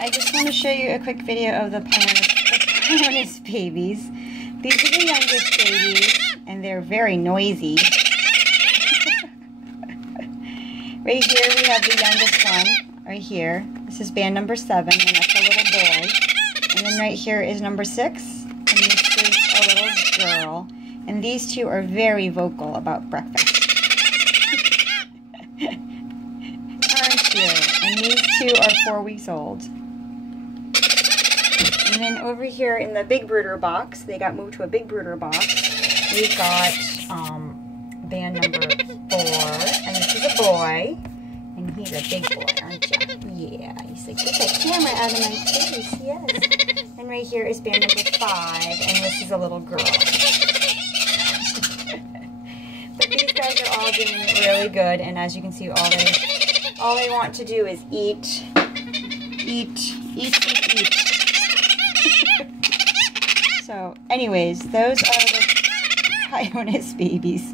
I just want to show you a quick video of the Pioneers babies. These are the youngest babies, and they're very noisy. Right here we have the youngest one, right here. This is band number 7, and that's a little boy. And then right here is number 6, and this is a little girl. And these two are very vocal about breakfast. Aren't you? And these two are 4 weeks old. And then over here in the big brooder box, they got moved to a big brooder box. We've got band number 4, and this is a boy. And he's a big boy, aren't you? Yeah, he's like, get that camera out of my face, yes. And right here is band number 5, and this is a little girl. But these guys are all doing really good, and as you can see, all they want to do is eat. So, anyways, those are the Pioneers babies.